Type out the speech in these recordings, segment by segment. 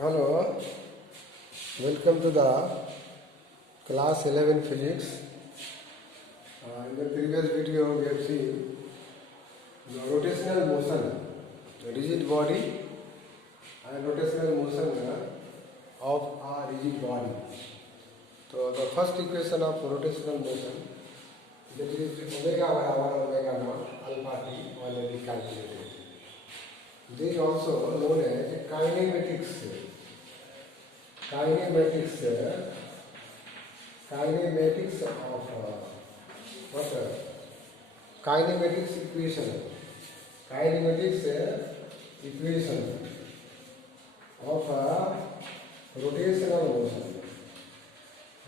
Hello, welcome to the class 11 physics. In the previous video we have seen the rotational motion, the rigid body and rotational motion of a rigid body. So the first equation of rotational motion, that is omega barabar omega naught alpha t, already calculated. This is also known as kinematics. Kinematics of kinematics equation. Kinematics equation of rotational motion.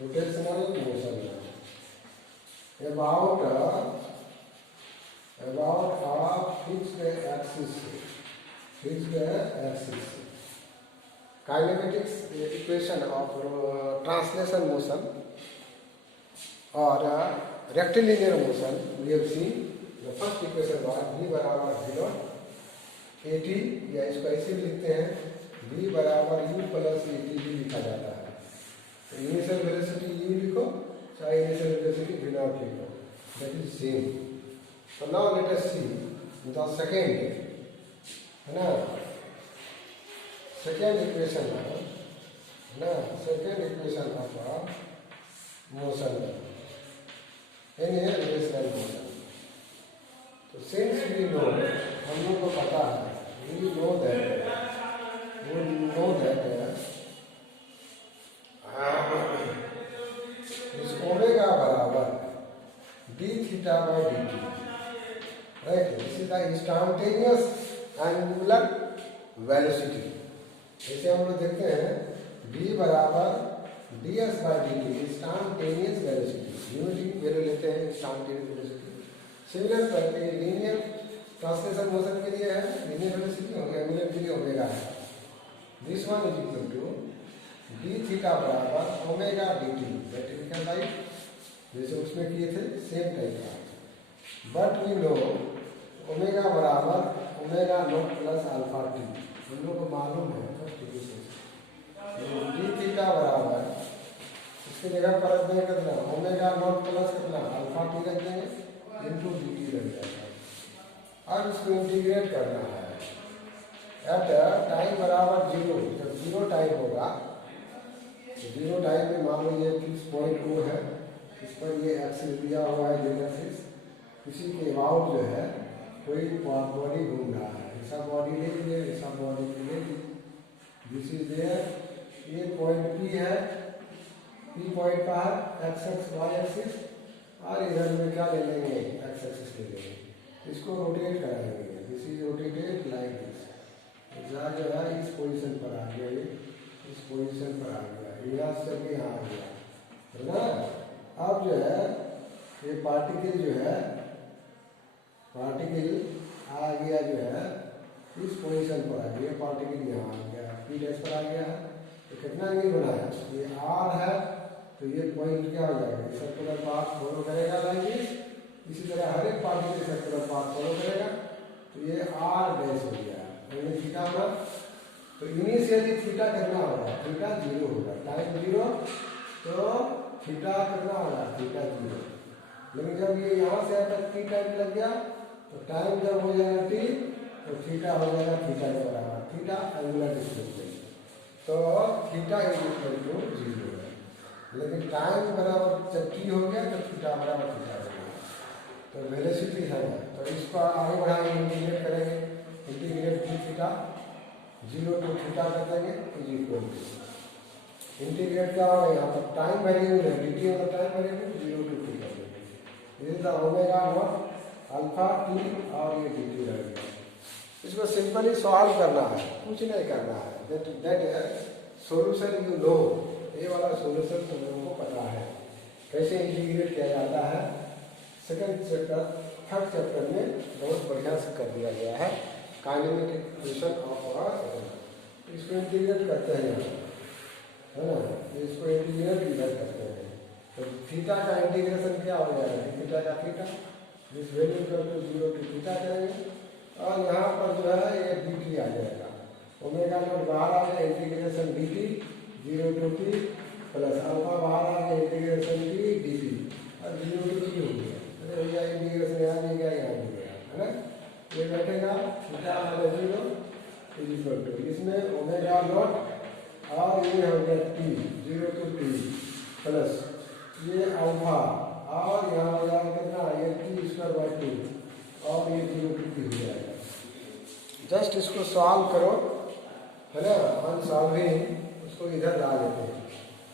Rotational motion about a fixed axis. Kinematics equation of translation motion or rectilinear motion, we have seen the first equation was v बराबर v not at, या इसको ऐसे भी लिखते हैं v बराबर u plus at भी लिखा जाता है. तो इनिशियल वेलोसिटी u लिखो चाहे इनिशियल वेलोसिटी v नॉट लिखो, that is same. So now let us see the second, है ना, सेकेंड इक्वेशन है ना, second equation of motion in A rotational motion. तो सिंस वी नो, हम लोग को पता है, वी नो दैट इस ओमेगा बराबर D theta by D T, right. This is the instantaneous angular velocity. जैसे हम लोग देखते हैं v बराबर D S by d T, instantaneous velocity, unit value लेते हैं इंस्टेंटेनियस वेलोसिटी. सिमिलर करके लीनियर ट्रांसलेशन मोशन के लिए है लीनियर वेलोसिटी, एंगुलर के लिए ओमेगा है. This one is equal to d theta बराबर omega d t, that we can write जैसे उसमें किए थे सेम टाइप का. बट वी नो ओमेगा बराबर omega naught plus alpha t, हम लोग को मालूम है फर्स्ट इक्वेशन. डी थीटा बराबर इसके जगह पर रख देंगे कितना, ओमेगा नॉट प्लस कितना अल्फा टी रख देंगे इनटू डी टी रख जाएगा. अब इसको इंटीग्रेट करना है एट टाइम बराबर जीरो. जब जीरो टाइम होगा, जीरो टाइम में मान लो ये फिक्स पॉइंट ओ है, इस पर ये एक्सिस दिया हुआ है जेड एक्सिस, इसी के अबाउट जो है कोई बॉडी घूम रहा है, ऐसा बॉडी ले लीजिए, ऐसा बॉडी ले लीजिए. दिस इज देयर, ये पॉइंट पी है, पी पॉइंट का है एक्स एक्स वाई एक्सिस, और इधर में क्या ले लेंगे एक्स एक्सिस ले लेंगे. इसको रोटेट कराएंगे. This is rotated like this. जहाँ जो है इस पोजीशन पर आ गया, ये इस पोजीशन पर आ गया, यहाँ से भी यहाँ आ गया, है ना. अब जो है ये पार्टिकल जो है, पार्टिकल आ गया जो है इस पोजीशन पर आ गया, पार्टिकल यहाँ आ गया, पी डैश पर आ गया है. तो कितना एंगल बना है, ये आर है, तो ये पॉइंट क्या हो जाएगा, सर्कुलर पाथ फॉलो करेगा लाइक दिस. इसी तरह हर एक पार्टिकल सर्कुलर पाथ फॉलो करेगा, तो ये आर डैश हो गया, थीटा होगा. तो इनिशियली थीटा कितना होगा, थीटा जीरो होगा, टाइम जीरो, तो थीटा कितना होगा, थीटा जीरो. लेकिन जब ये यहाँ से अगर टी टाइम लग गया, तो टाइम जब हो जाएगा टी, तो थीटा हो जाएगा थीटा के बराबर, थीटा एंगुलर डिस्प्लेसमेंट. तो theta is equal to zero है. लेकिन टाइम बराबर जब टी हो गया तो थीटा बराबर थीटा हो गया, तो वेलोसिटी है. तो इसको आगे बढ़ाएंगे, इंटीग्रेट करेंगे, integrate t theta zero to theta कर देंगे इज इक्वल टू इंटीग्रेट क्या होगा, यहाँ पर टाइम वेरिएबल है, डी टी होगा time variable, zero to t कर देंगे. This is the omega naught alpha t, और ये डी टी रहेगा. इसको सिंपली सॉल्व करना है, कुछ नहीं करना है. दैट सोल्यूशन यू नो, ये वाला सोल्यूशन तुम लोगों को पता है कैसे इंटीग्रेट किया जाता है. सेकंड चैप्टर, थर्ड चैप्टर में बहुत बढ़िया से कर दिया गया है काइनेमेटिक इक्वेशन ऑफ. इसको इंटीग्रेट करते हैं, है ना, इसको इंटीग्रेट इधर करते हैं. तो थीटा का इंटीग्रेशन क्या हो जाएगा, थीटा का theta, this value equal to zero to theta करेंगे, और यहाँ पर जो है ये डी टी आ जाएगा. ओमेगा नॉट बाहर आ गया, integration D T 0 to t plus alpha बाहर आ गया, इंटीग्रेशन टी डी टी और 0 to t हो गया। अरे भैया इंटीग्रेशन यहाँ भी गया, यहाँ भी गया, है ना। ये बैठेगा theta minus 0 is equal to इसमें ओमेगा नॉट और ये हो गया टी 0 to t प्लस ये अल्फा और यहाँ हो जाएगा कितना, ये टी स्क्वायर बाई 2 और ये 0 to t हो जाएगा। जस्ट इसको सॉल्व करो, है ना, अनसॉल्विंग उसको इधर ला लेते हैं,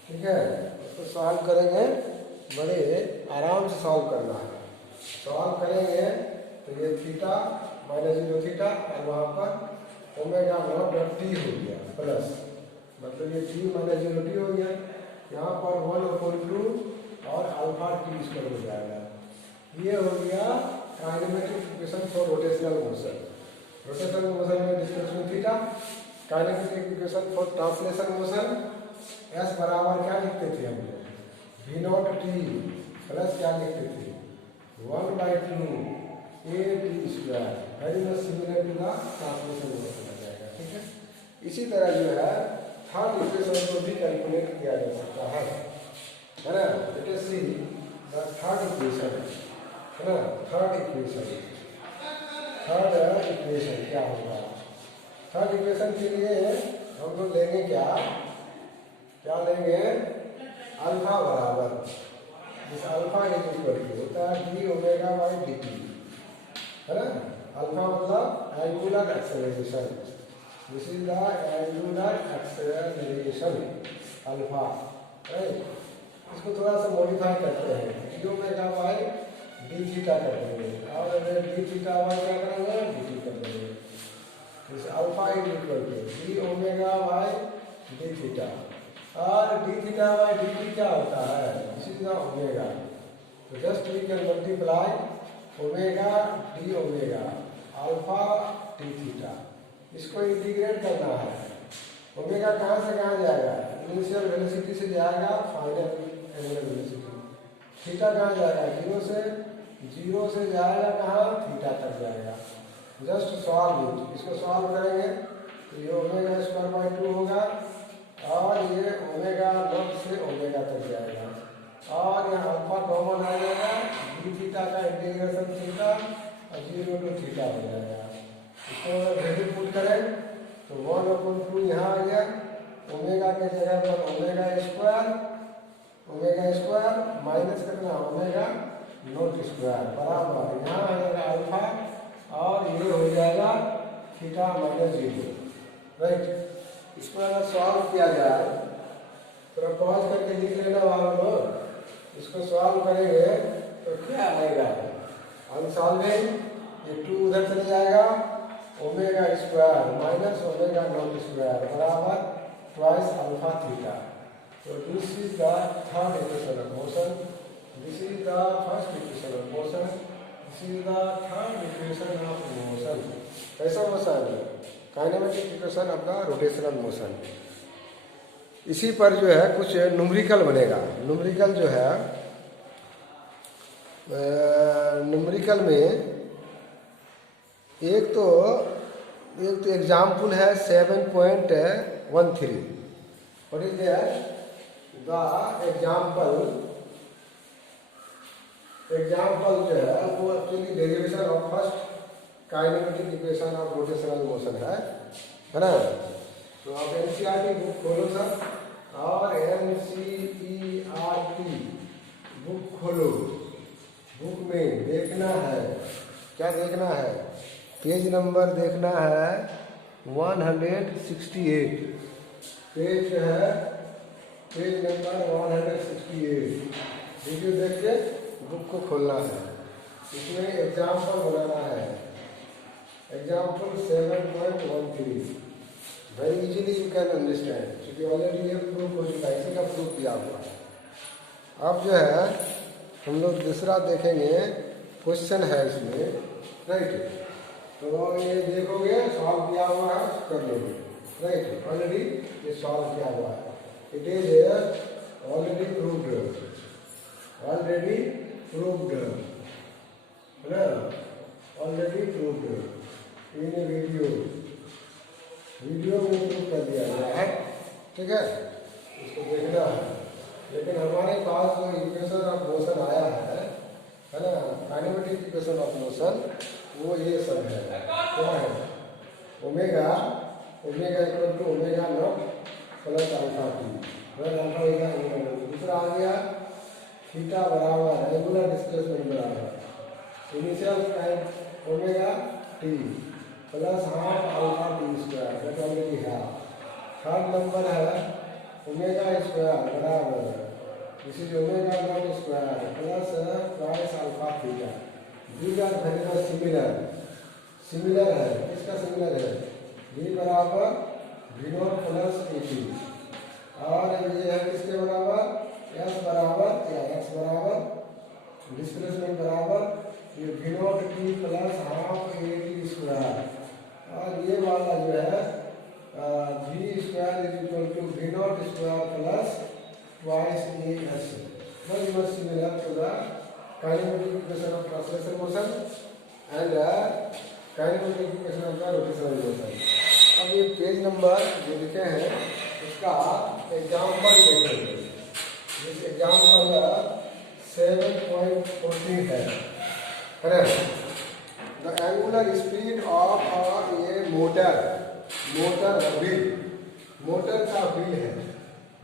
ठीक है। उसको सॉल्व करेंगे, बड़े आराम से सॉल्व करना है। सॉल्व करेंगे तो ये थीटा माइनस 0 थीटा और वहाँ पर ओमेगा नॉट टी हो गया प्लस, मतलब ये टी माइनस 0 टी हो गया, यहाँ पर 1/2 और अल्फा टी स्क्वायर हो जाएगा। ये हो गया kinematic equation for rotational motion. Rotational motion में displacement theta, kinematic equation for translation motion s बराबर क्या लिखते थे हम लोग, वी नॉट टी प्लस क्या लिखते थे 1/2 a t square, very much similar to the translation motion आ जाएगा, ठीक है। इसी तरह जो है थर्ड इक्वेशन को भी कैलकुलेट किया जा सकता है ना। Let us see the third equation, है ना। थर्ड इक्वेशन क्या होगा। थर्ड इक्वेशन के लिए हम लोग लेंगे क्या लेंगे, अल्फा बराबर, जिस अल्फा इज इक्वल टू होता है D omega by d T, है ना। अल्फा मतलब angular acceleration, this is the angular acceleration alpha, right. इसको थोड़ा सा मॉडिफाई करते हैं, D omega by d theta कर देंगे और डी थीटा बाई क्या करेंगे, डी टी कर देंगे। This alpha is equal to d omega by d theta और d theta by d t क्या होता है, दिस इज द ओमेगा। तो just we can multiply omega d omega alpha d theta, इसको integrate करना है। ओमेगा कहाँ से कहाँ जाएगा, इनिशियल वेलोसिटी से जाएगा फाइनल एंगुलर वेलोसिटी। थीटा कहाँ जाएगा, जीरो से जाएगा कहाँ, थीटा तक जाएगा। जस्ट सॉल्व इट, इसको सॉल्व करेंगे तो ये ओमेगा स्क्वायर बाई 2 होगा और ये ओमेगा नॉट से ओमेगा तक जाएगा और यहाँ अल्फा कॉमन आ जाएगा, डी थीटा का इंटीग्रेशन थीटा और 0 to थीटा हो जाएगा। इसको अगर वैल्यू पुट करें तो 1/2 यहाँ आ गया, ओमेगा के जगह पर ओमेगा स्क्वायर माइनस करना ओमेगा नॉट स्क्वायर बराबर यहाँ आ जाएगा अल्फा और ये हो जाएगा थीटा माइनस 0, राइट। इसको अगर सॉल्व किया जाए, थोड़ा पॉज करके लिख लेना आप लोग। इसको सॉल्व करेंगे तो क्या आएगा, अनसॉल्विंग, ये 2 उधर चले जाएगा, omega square minus omega naught square बराबर twice alpha theta. So this is the third equation of motion. This is the first equation of motion. This is the third equation of motion. कैसा motion है, kinematic equation of the rotational motion. इसी पर जो है कुछ numerical बनेगा। Numerical जो है न्यूमेरिकल में एक तो एग्जाम्पल है 7.13। What is that, the example जो है वो actually derivation of first kinematic equation of rotational motion है ना। तो आप एनसीईआरटी बुक खोलो सर और एनसीईआरटी बुक खोलो। बुक में देखना है, क्या देखना है, पेज नंबर देखना है 168, पेज है पेज नंबर 168। वीडियो देख के बुक को खोलना है, इसमें एग्जाम्पल बनाना है, example 7.13। Very easily you can understand, क्योंकि ऑलरेडी ये प्रूफ हो चुका है, इसी का प्रूफ किया हुआ है। अब जो है हम लोग दूसरा देखेंगे, क्वेश्चन है इसमें, राइट। तो ये देखोगे सॉल्व किया हुआ है, कर लोगे, राइट। ऑलरेडी ये सॉल्व किया हुआ है, इट इज ऑलरेडी प्रूव्ड, है ना, ऑलरेडी प्रूव्ड इन वीडियो, वीडियो में इंक्लूड कर दिया गया है, ठीक है, इसको देखना है। लेकिन हमारे पास जो इक्वेशन ऑफ मोशन आया है ना, काइनेमेटिक इक्वेशन ऑफ मोशन, वो ये सब है। क्या है? Omega equal to omega naught plus alpha t, दूसरा आ गया थीटा बराबर एंगुलर डिस्प्लेसमेंट बराबर initial time omega t plus half alpha t square, that already है। थर्ड नंबर है ओमेगा स्क्वायर बराबर this is omega naught square plus twice alpha theta. These are very much similar है। किसका similar है? v बराबर v naught plus a t, और ये है किसके बराबर? s बराबर या x बराबर डिस्प्लेसमेंट बराबर ये v naught t plus half a t square, और ये वाला जो है v square is equal to v naught square plus twice a s. Very much similar to the kinematic equation of translation motion and kinematic equation of the rotational motion. अब ये page number जो लिखे हैं उसका example देखेंगे। इस example 7.14 है। The angular speed of ये मोटर व्हील, मोटर का व्हील है।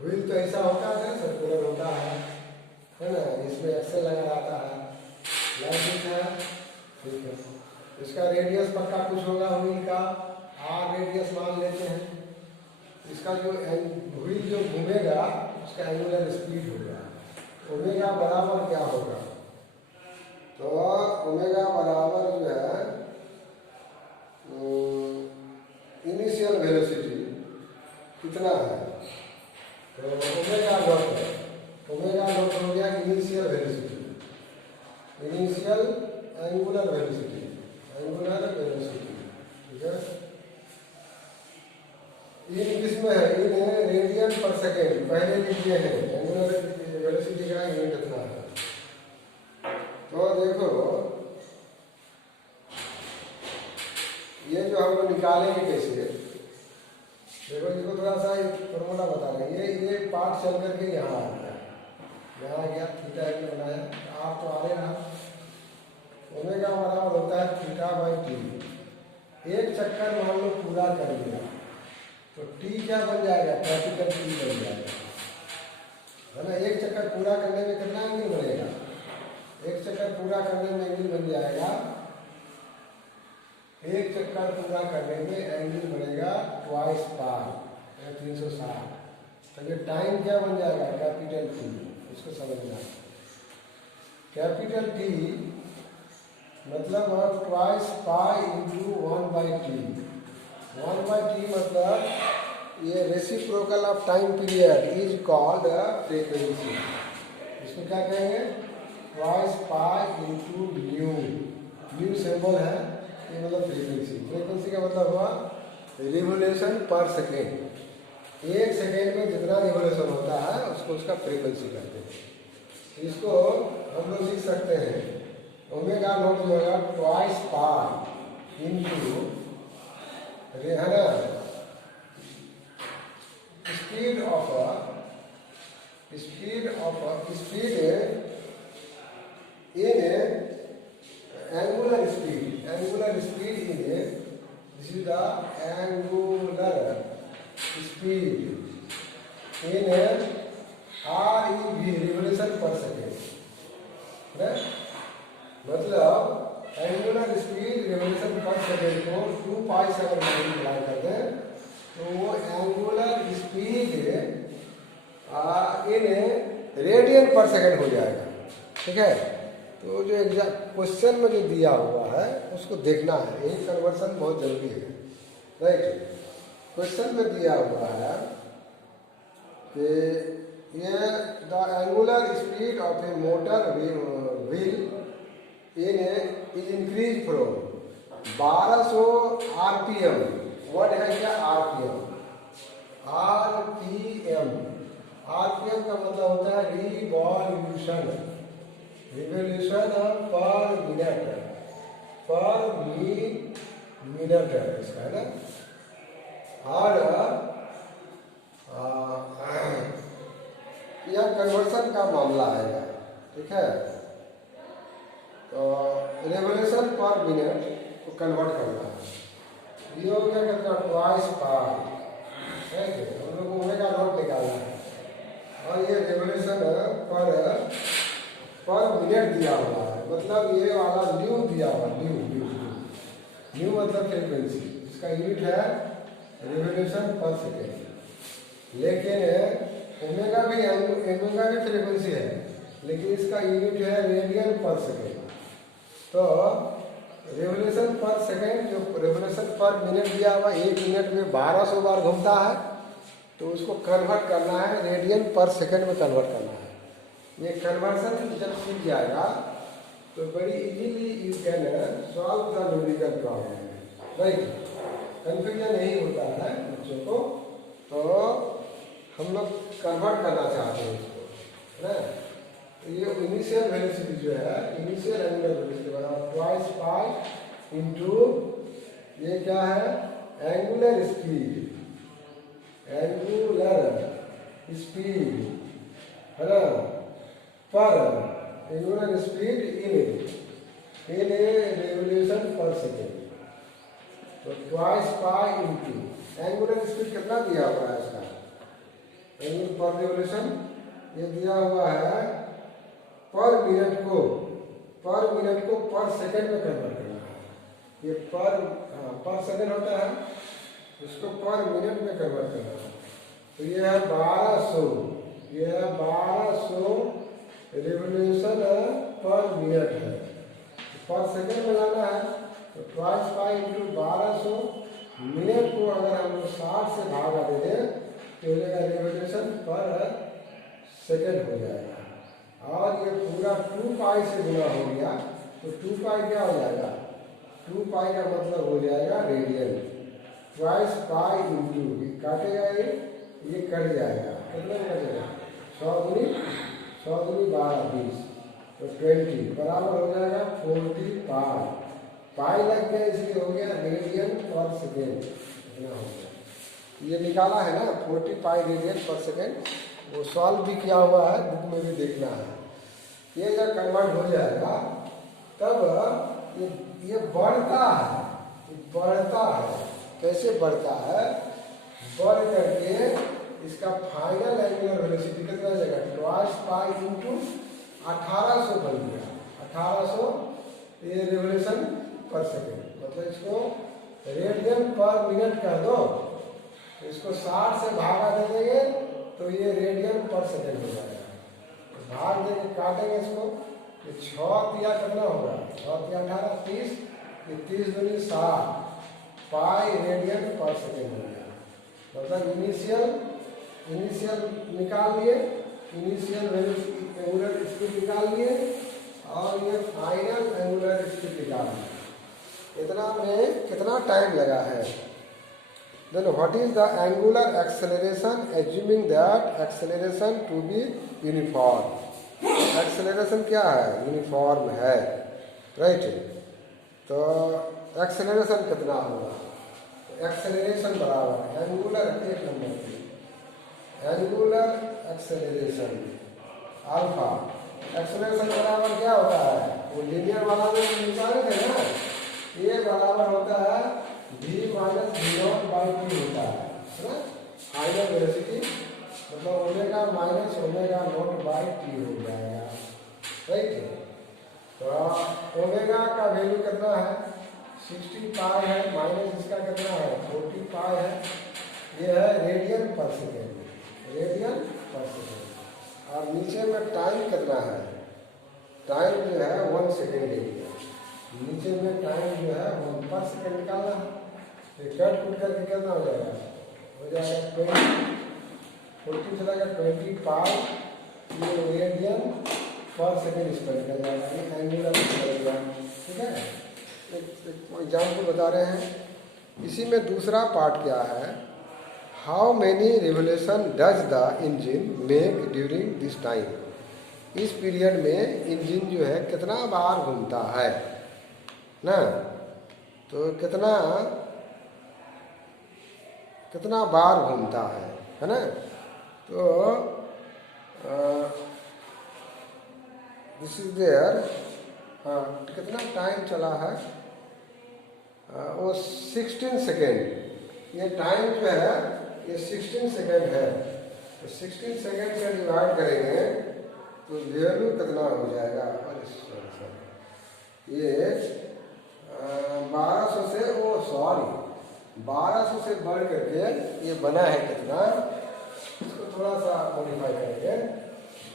व्हील तो ऐसा होता है, सर्कुलर होता है ना, इसमें एक्सेल लगा रहता है, लाइट है, ठीक है। इसका रेडियस पक्का कुछ होगा व्हील का, आर रेडियस मान लेते हैं। इसका जो व्हील जो घूमेगा उसका एंगुलर स्पीड होगा। ओमेगा बराबर क्या होगा? तो ओमेगा बराबर जो है इनिशियल वेलोसिटी कितना है? तो ओमेगा नॉट हो गया initial velocity, initial angular velocity, ठीक है। इन किसमें है? इन रेडियन पर सेकेंड, पहले लिखिए हैं एंगुलर वेलोसिटी का यूनिट इतना है। तो देखो ये जो हम लोग निकालेंगे कैसे, देखो इसको थोड़ा सा फॉर्मूला बता रहे हैं। ये पार्ट चल करके यहाँ आ गया, थीटा एक बनाया, आप तो आ रहा। ओमेगा बराबर होता है थीटा बाई टी। एक चक्कर मान लो पूरा कर लिया तो टी क्या बन जाएगा? कैपिटल टी बन जाएगा, है ना। एक चक्कर पूरा करने में कितना एंगल बनेगा? एक चक्कर पूरा करने में एंगल बन जाएगा, एक चक्कर पूरा करने में एंगल बनेगा ट्वाइस पार 360। तो ये टाइम क्या बन जाएगा? Capital T. इसको समझना, कैपिटल टी मतलब twice pi into 1/t। 1/t मतलब ये reciprocal of time period is called frequency. इसको क्या कहेंगे? Twice pi into new symbol है, ये मतलब फ्रीक्वेंसी का मतलब हुआ रिवोल्यूशन पर सेकेंड। एक सेकेंड में जितना रिवोल्यूशन होता है उसको उसका फ्रीक्वेंसी कहते हैं। इसको हम लोग लिख सकते हैं ओमेगा नॉट जो है ट्वाइस पाई इंटू है ना speed in angular speed in this is the angular speed in ReV revolution per second. मतलब angular speed revolution per second को 2 पाई से अगर मल्टीप्लाई कर दें तो वो एंगुलर स्पीड इन रेडियन पर सेकेंड हो जाएगा, ठीक है। तो जो एग्जैक्ट क्वेश्चन में जो दिया हुआ है उसको देखना है, यही कन्वर्सन बहुत जरूरी है, राइट। क्वेश्चन में दिया हुआ है कि ये the angular speed of A motor wheel is increase from 1200 RPM। Word है क्या? RPM का मतलब होता है रिवॉल्यूशन पर मिनट है इसका, है ना। और यह कन्वर्सन का मामला आएगा, ठीक है। तो रेवोल्यूशन पर मिनट को कन्वर्ट करना है। ये हो गया कितना, ट्वाइस पाई, ठीक है। हम लोग को ओमेगा नॉट निकालना है और ये रेवोल्यूशन पर मिनट दिया हुआ है, मतलब ये वाला न्यू दिया हुआ, न्यू मतलब फ्रीक्वेंसी, इसका यूनिट है रेवोल्यूशन पर सेकेंड। लेकिन ओमेगा भी फ्रीक्वेंसी है, लेकिन इसका यूनिट है रेडियन पर सेकेंड। तो रेवोल्यूशन पर सेकेंड, जो रेवोल्यूशन पर मिनट दिया हुआ, 1 मिनट में 1200 बार घूमता है, तो उसको कन्वर्ट करना है, रेडियन पर सेकेंड में कन्वर्ट करना है। ये कन्वर्सन जब सीख जाएगा तो बड़ी easily you can solve the numerical problem, right. Confusion नहीं होता है बच्चों को। तो हम लोग कन्वर्ट करना चाहते हैं इसको, है ना। तो ये इनिशियल वेलोसिटी जो है, इनिशियल एंगुलर वेलोसिटी बराबर ट्वाइस पाई इंटू ये क्या है, एंगुलर स्पीड, है ना, पर एंगुलर स्पीड इन ए रेवोल्यूशन पर सेकेंड। तो twice pi into angular speed कितना दिया हुआ है इसका, एंगुलर पर रेवोल्यूशन ये दिया हुआ है पर मिनट को पर सेकेंड में कन्वर्ट करना है। ये पर सेकेंड होता है, इसको पर मिनट में कन्वर्ट करना है। तो ये है 1200, ये है 1200 रेवोल्यूशन पर मिनट है, पर सेकेंड में लाना है। तो ट्वाइस पाई इंटू 1200 मिनट को अगर हम 60 से भागा दे दें तो हो जाएगा रेवोल्यूशन पर सेकेंड हो जाएगा। और ये पूरा 2 पाई से गुणा हो गया, तो 2 पाई क्या हो जाएगा, 2 पाई का मतलब हो जाएगा रेडियन। ट्वाइस पाई इंटू काटेगा, ये कट जाएगा, कितना कटेगा, 100 दूनी 12 20, तो 20 बराबर हो जाएगा 40 पाई। पाई लग गया इसलिए हो गया रेडियन पर सेकेंड, इतना हो गया। ये निकाला है ना 40 पाई रेडियन पर सेकेंड, वो सॉल्व भी किया हुआ है, बुक में भी देखना है। ये जब कन्वर्ट हो जाएगा तब ये बढ़ता है, कैसे बढ़ता है, बढ़ करके इसका फाइनल एंगुलर वेलोसिटी कितना जाएगा, ट्वाइस पाई इंटू 1800 बन गया, 1800 ये रेवोल्यूशन पर सेकेंड, मतलब इसको रेडियन पर मिनट कह दो, तो इसको 60 से भागा दे देंगे तो ये रेडियन पर सेकेंड हो जाएगा। भाग देके काटेंगे इसको, ये 6 तिया कितना होगा, 6 तिया 18 30, ये 30 दूनी 60 पाई रेडियन पर सेकेंड हो गया। मतलब इनिशियल निकाल लिए, इनिशियल एंगुलर स्पीड निकाल लिए और ये फाइनल एंगुलर स्पीड निकाल लिए। इतना में कितना टाइम लगा है। Then what is the angular acceleration assuming that acceleration to be uniform? Acceleration क्या है, यूनिफॉर्म है, राइट। तो एक्सेलरेशन कितना होगा, एक्सेलरेशन बराबर एंगुलर, एक नंबर की एंगुलर एक्सेलरेशन अल्फा। एक्सेलरेशन बराबर क्या होता है, वो लीनियर वाला में निकाले थे ना, ये बराबर होता है v minus v0 by T होता है ना, फाइनल वेलोसिटी, मतलब omega minus omega not by T हो जाएगा, राइट। तो ओमेगा का वैल्यू कितना है, 60 पाई है, माइनस इसका कितना है 40 पाई है, ये है रेडियन पर सेकेंड, रेडियन पर सेकेंड। और नीचे में टाइम कितना है, टाइम जो है 1 सेकेंड ले लिया, नीचे में टाइम जो है 1 पर सेकेंड निकालना है। तो कट कुट करके कितना हो जाएगा, 40 चलेगा 20 पाई, ये रेडियन पर सेकेंड इस पर निकल जाएगा, ये एंगुलर निकल जाएगा, ठीक है। एक एग्जाम्पल बता रहे हैं। इसी में दूसरा पार्ट क्या है, how many revolution does the engine make during this time. इस पीरियड में इंजन जो है कितना बार घूमता है ना, तो कितना कितना बार घूमता है ना। तो दिस इज देयर, हाँ कितना टाइम चला है, वो 16 सेकेंड। ये टाइम जो है ये 16 सेकेंड है। तो 16 सेकेंड से डिवाइड करेंगे तो वैल्यू कितना हो जाएगा। ये 1200 से, ओ सॉरी 1200 से बढ़ करके ये बना है कितना, इसको थोड़ा सा मॉडिफाई करेंगे।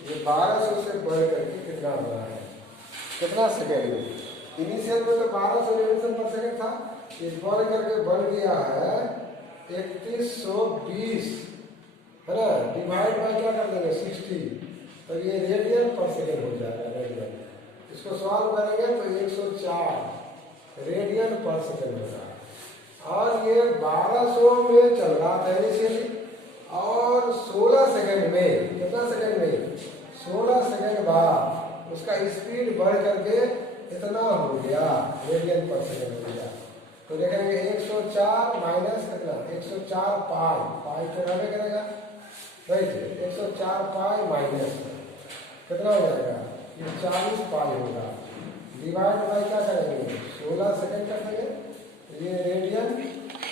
ये 1200 से बढ़ करके कितना बना है, कितना सेकेंड में। इनिशियल में तो 1200 रिवॉल्यूशन पर सेकेंड था, ये बढ़ करके बढ़ गया है 3120 है ना। डिवाइड बाय क्या कर देंगे 60, तो ये रेडियन पर सेकेंड हो जाएगा। रेडियन इसको सॉल्व करेंगे तो 104 रेडियन पर सेकेंड होगा। और ये 1200 में चल रहा था इनिशियली, और 16 सेकेंड में, कितना सेकेंड में 16 सेकेंड बाद उसका स्पीड बढ़ करके इतना हो गया, रेडियन पर सेकेंड हो गया। तो देखेंगे 104 माइनस कितना 104 पाई, पाई तो रहने करेगा राइट। 104 पाई माइनस कितना हो जाएगा, ये 40 पाई होगा। डिवाइड बाय क्या करेंगे 16 सेकेंड कर देंगे। ये रेडियन,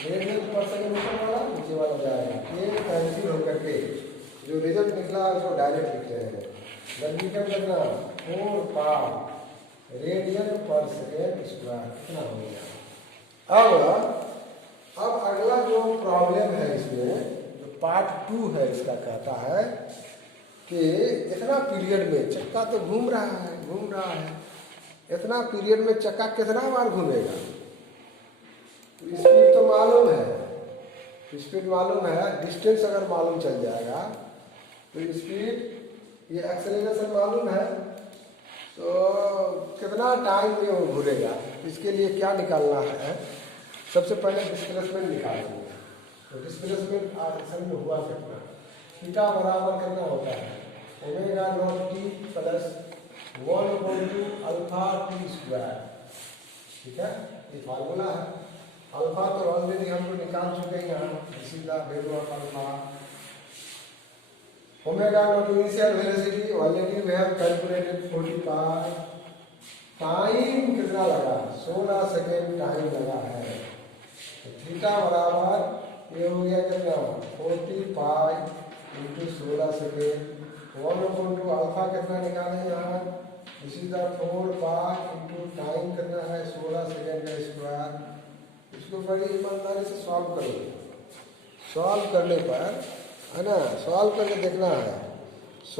रेडियन पर सेकेंड ऊपर वाला नीचे वाला जाएगा। ये कैंसिल होकर के जो रिजल्ट निकला उसको डायरेक्ट लिख रहे हैं। नजदीकन करना 4 पाई रेडियन पर सेकेंड स्क्वायर कितना हो गया। अब अगला जो प्रॉब्लम है इसमें, जो पार्ट 2 है इसका, कहता है कि इतना पीरियड में चक्का तो घूम रहा है, इतना पीरियड में चक्का कितना बार घूमेगा। स्पीड तो मालूम है, स्पीड मालूम है, डिस्टेंस अगर मालूम चल जाएगा तो स्पीड, ये एक्सेलरेशन मालूम है, तो कितना टाइम में वो घूमेगा। इसके लिए क्या निकालना है, सबसे पहले डिस्प्लेसमेंट निकालेंगे। तो डिस्प्लेसमेंट आसन में हुआ कितना, थीटा बराबर कितना होता है omega naught t plus 1/2 alpha t square. ठीक है, ये फार्मूला है। अल्फा तो ऑलरेडी हम लोग निकाल चुके हैं यहाँ, सीधा value of alpha. Omega naught initial velocity already we have calculated 45। Time कितना लगा 16 सेकेंड टाइम लगा है। तो थीटा बराबर ये हो गया कितना 45 इंटू 16 सेकेंड। 1/2 अल्फा कितना निकालें यहाँ, इसी तरह 4 पाई इंटू टाइम कितना है 16 सेकेंड का स्क्वायर। इसको बड़ी ईमानदारी से सॉल्व करोगे। सॉल्व करने पर है ना, सॉल्व करके देखना है